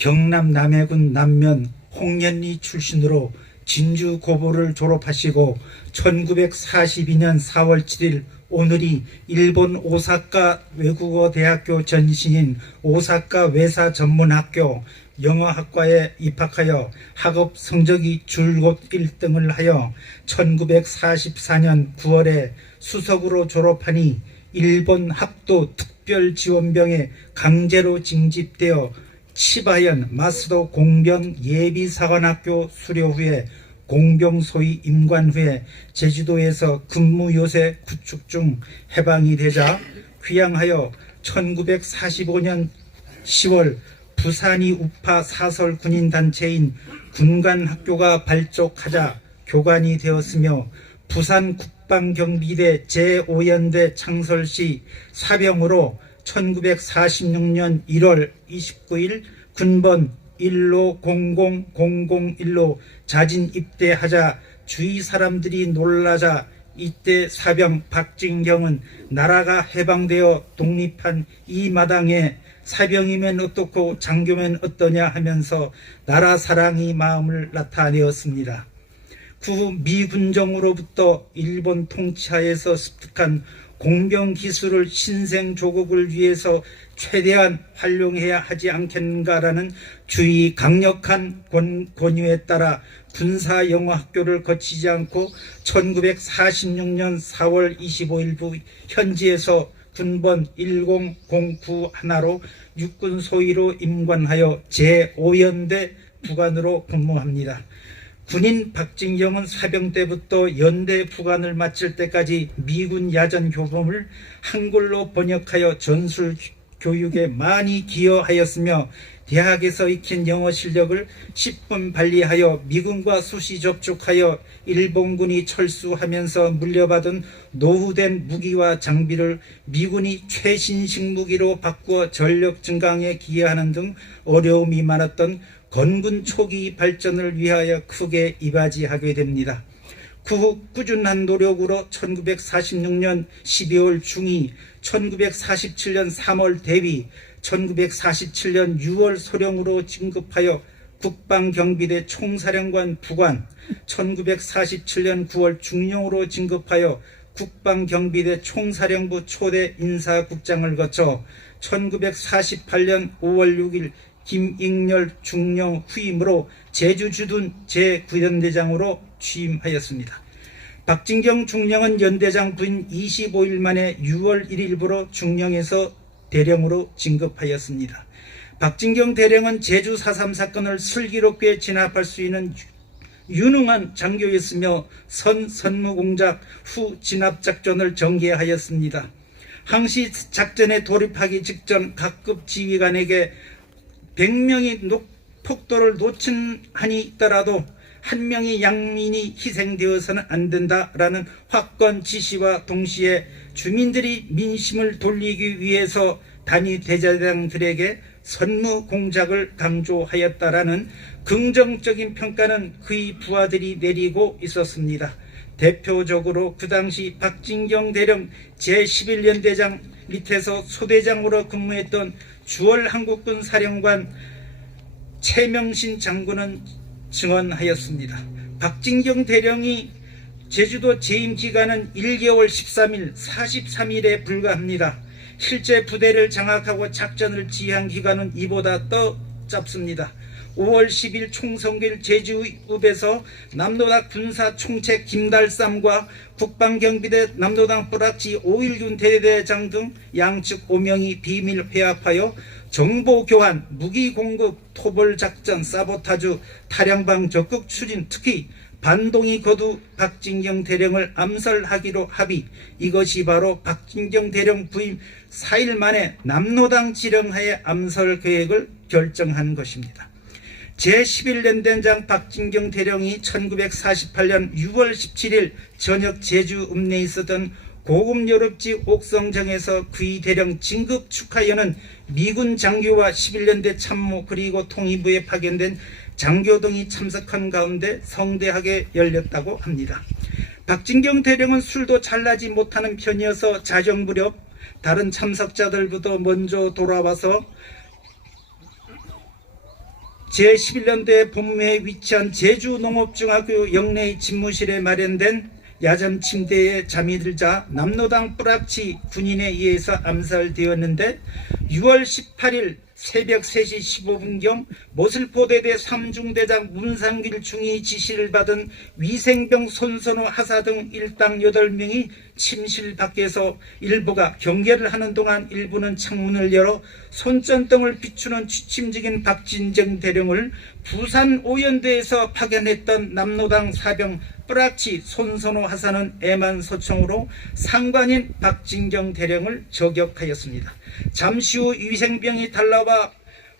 경남 남해군 남면 홍련리 출신으로 진주 고보를 졸업하시고 1942년 4월 7일 오늘이 일본 오사카 외국어대학교 전신인 오사카 외사전문학교 영어학과에 입학하여 학업 성적이 줄곧 1등을 하여 1944년 9월에 수석으로 졸업하니 일본 학도 특별지원병에 강제로 징집되어 치바현 마스도 공병 예비사관학교 수료 후에 공병 소위 임관 후에 제주도에서 근무 요새 구축 중 해방이 되자 귀향하여 1945년 10월 부산이 우파 사설 군인 단체인 군관학교가 발족하자 교관이 되었으며 부산 국방경비대 제5연대 창설 시 사병으로 1946년 1월 29일 군번 1로 00-001로 자진 입대하자 주위 사람들이 놀라자 이때 사병 박진경은 나라가 해방되어 독립한 이 마당에 사병이면 어떻고 장교면 어떠냐 하면서 나라 사랑이 마음을 나타내었습니다. 그 후 미군정으로부터 일본 통치하에서 습득한 공병 기술을 신생 조국을 위해서 최대한 활용해야 하지 않겠는가라는 주의 강력한 권유에 따라 군사영어학교를 거치지 않고 1946년 4월 25일부 현지에서 군번 10091로 육군 소위로 임관하여 제5연대 부관으로 근무합니다. 군인 박진경은 사병 때부터 연대 부관을 마칠 때까지 미군 야전 교범을 한글로 번역하여 전술 교육에 많이 기여하였으며 대학에서 익힌 영어 실력을 10분 발휘하여 미군과 수시 접촉하여 일본군이 철수하면서 물려받은 노후된 무기와 장비를 미군이 최신식 무기로 바꾸어 전력 증강에 기여하는 등 어려움이 많았던 건군 초기 발전을 위하여 크게 이바지하게 됩니다. 그 후 꾸준한 노력으로 1946년 12월 중위, 1947년 3월 대위, 1947년 6월 소령으로 진급하여 국방경비대 총사령관 부관, 1947년 9월 중령으로 진급하여 국방경비대 총사령부 초대 인사국장을 거쳐 1948년 5월 6일 김익렬 중령 후임으로 제주주둔 제9연대장으로 취임하였습니다. 박진경 중령은 연대장 부임 25일 만에 6월 1일부로 중령에서 대령으로 진급하였습니다. 박진경 대령은 제주 4.3 사건을 슬기롭게 진압할 수 있는 유능한 장교였으며 선무공작 후 진압작전을 전개하였습니다. 항시 작전에 돌입하기 직전 각급 지휘관에게 100명이 폭도를 놓친 한이 있더라도 한 명의 양민이 희생되어서는 안 된다라는 확건 지시와 동시에 주민들이 민심을 돌리기 위해서 단위 대장들에게 선무 공작을 강조하였다라는 긍정적인 평가는 그의 부하들이 내리고 있었습니다. 대표적으로 그 당시 박진경 대령 제11연대장 밑에서 소대장으로 근무했던 주월 한국군 사령관 최명신 장군은 증언하였습니다. 박진경 대령이 제주도 재임 기간은 1개월 13일, 43일에 불과합니다. 실제 부대를 장악하고 작전을 지휘한 기간은 이보다 더 짧습니다. 5월 10일 총성길 제주읍에서 남로당 군사총책 김달삼과 국방경비대 남로당 뿌락지 5.1군 대대장 등 양측 5명이 비밀 회합하여 정보교환, 무기공급, 토벌작전, 사보타주, 탈양방 적극 추진, 특히 반동이 거두 박진경 대령을 암살하기로 합의. 이것이 바로 박진경 대령 부임 4일 만에 남로당 지령하에 암살 계획을 결정한 것입니다. 제11연대장 박진경 대령이 1948년 6월 17일 저녁 제주 읍내에 있었던 고급 여럽지 옥성정에서 그의 대령 진급 축하연은 미군 장교와 11연대 참모 그리고 통일부에 파견된 장교 등이 참석한 가운데 성대하게 열렸다고 합니다. 박진경 대령은 술도 잘 나지 못하는 편이어서 자정 무렵 다른 참석자들보다 먼저 돌아와서 제11년대 본부에 위치한 제주농업중학교 영내의 집무실에 마련된 야전 침대에 잠이 들자 남로당 뿌락치 군인에 의해서 암살되었는데 6월 18일 새벽 3시 15분경 모슬포대대 3중대장 문상길 중위 지시를 받은 위생병 손선호 하사 등 일당 8명이 침실 밖에서 일부가 경계를 하는 동안 일부는 창문을 열어 손전등을 비추는 취침적인 박진정 대령을 부산 오연대에서 파견했던 남로당 사병 뿌락치 손선호 하사는 애만소총으로 상관인 박진경 대령을 저격하였습니다. 잠시 후 위생병이 달라와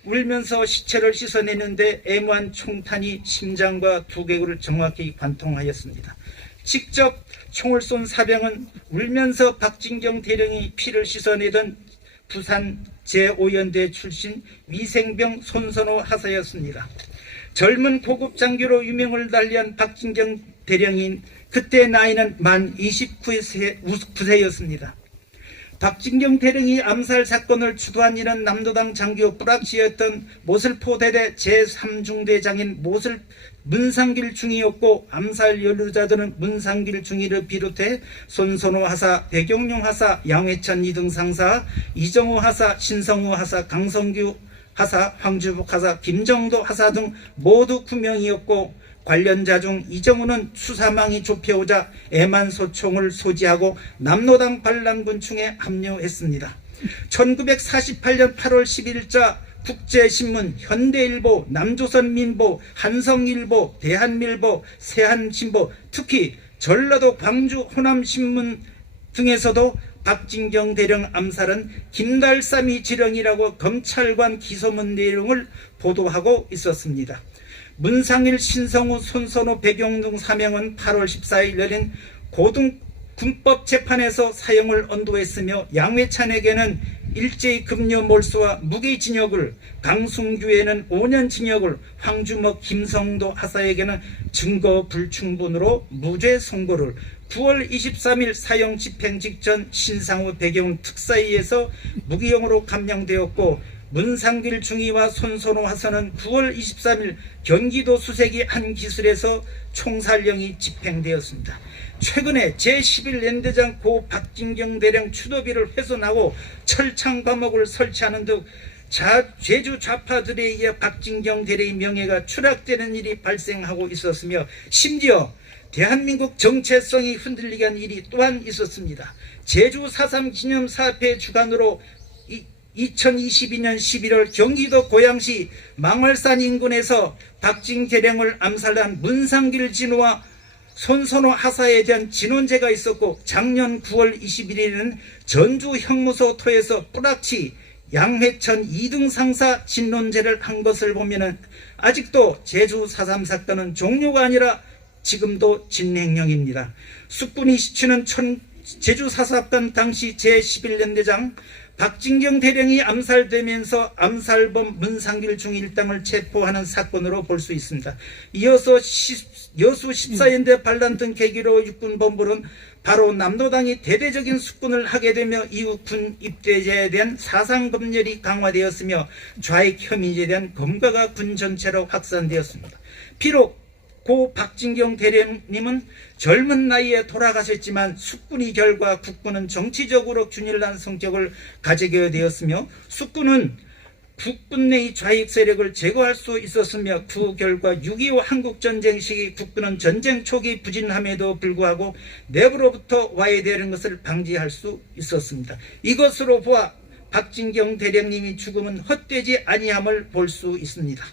울면서 시체를 씻어내는데 애무한 총탄이 심장과 두개골을 정확히 관통하였습니다. 직접 총을 쏜 사병은 울면서 박진경 대령이 피를 씻어내던 부산 제5연대 출신 위생병 손선호 하사였습니다. 젊은 고급 장교로 유명을 달리한 박진경 대령인 그때 나이는 만 29세였습니다. 박진경 대령이 암살 사건을 주도한 이는 남로당 장교 뿌락치였던 모슬포대대 제3중대장인 문상길 중위였고 암살 연루자들은 문상길 중위를 비롯해 손선호 하사, 백용용 하사, 양회찬 2등 상사, 이정호 하사, 신성우 하사, 강성규 하사, 황주복 하사, 김정도 하사 등 모두 9명이었고 관련자 중 이정우는 수사망이 좁혀오자 애만소총을 소지하고 남로당 반란군충에 합류했습니다. 1948년 8월 10일자 국제신문, 현대일보, 남조선민보, 한성일보, 대한밀보, 세한신보, 특히 전라도 광주 호남신문 등에서도 박진경 대령 암살은 김달삼이 지령이라고 검찰관 기소문 내용을 보도하고 있었습니다. 문상일, 신성우, 손선호, 백용 등 3명은 8월 14일 열린 고등군법재판에서 사형을 언도했으며 양회찬에게는 일제히 급료 몰수와 무기징역을, 강승규에는 5년 징역을, 황주먹, 김성도 하사에게는 증거 불충분으로 무죄 선고를, 9월 23일 사형 집행 직전 신상우, 백용 특사위에서 무기형으로 감형되었고 문상길 중위와 손선호 하사는 9월 23일 경기도 수색이 한 기술에서 총살령이 집행되었습니다. 최근에 제11연대장 고 박진경 대령 추도비를 훼손하고 철창 감옥을 설치하는 등 제주 좌파들에 의해 박진경 대령의 명예가 추락되는 일이 발생하고 있었으며 심지어 대한민국 정체성이 흔들리게 한 일이 또한 있었습니다. 제주 4.3 기념사업회 주관으로 2022년 11월 경기도 고양시 망월산 인근에서 박진 대령을 암살한 문상길 진호와 손선호 하사에 대한 진원죄가 있었고 작년 9월 21일에는 전주 형무소토에서 뿌락치 양회천 2등 상사 진론죄를 한 것을 보면 아직도 제주 4.3 사건은 종료가 아니라 지금도 진행형입니다. 숙군이 시추는 제주 4.3사건 당시 제11연대장 박진경 대령이 암살되면서 암살범 문상길 중1당을 체포하는 사건으로 볼 수 있습니다. 이어서 여수 14연대 반란 등 계기로 육군본부는 바로 남로당이 대대적인 숙군을 하게 되며 이후 군 입대자에 대한 사상검열이 강화되었으며 좌익 혐의에 대한 검거가 군 전체로 확산되었습니다. 비록 고 박진경 대령님은 젊은 나이에 돌아가셨지만 숙군이 결과 국군은 정치적으로 균일한 성격을 가지게 되었으며 숙군은 국군 내의 좌익 세력을 제거할 수 있었으며 그 결과 6.25 한국전쟁 시기 국군은 전쟁 초기 부진함에도 불구하고 내부로부터 와해되는 것을 방지할 수 있었습니다. 이것으로 보아 박진경 대령님의 죽음은 헛되지 아니함을 볼 수 있습니다.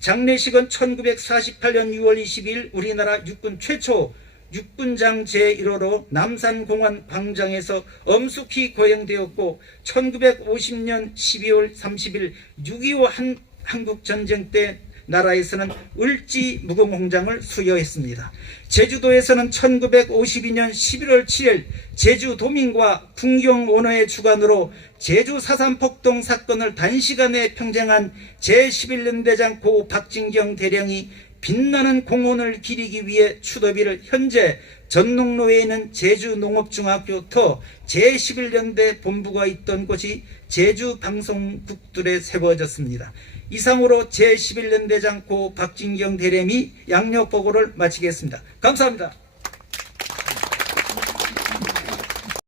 장례식은 1948년 6월 22일 우리나라 육군 최초 육군장 제1호로 남산공원 광장에서 엄숙히 거행되었고 1950년 12월 30일 6.25 한국전쟁 때 나라에서는 을지 무공홍장을 수여했습니다. 제주도에서는 1952년 11월 7일 제주도민과 풍경원어의 주관으로 제주 4.3 폭동 사건을 단시간에 평정한 제11연대장 고 박진경 대령이 빛나는 공헌을 기리기 위해 추도비를 현재 전농로에 있는 제주농업중학교 터 제11연대 본부가 있던 곳이 제주방송국들에 세워졌습니다. 이상으로 제11연대장 고 박진경 대령이 양력 보고를 마치겠습니다. 감사합니다.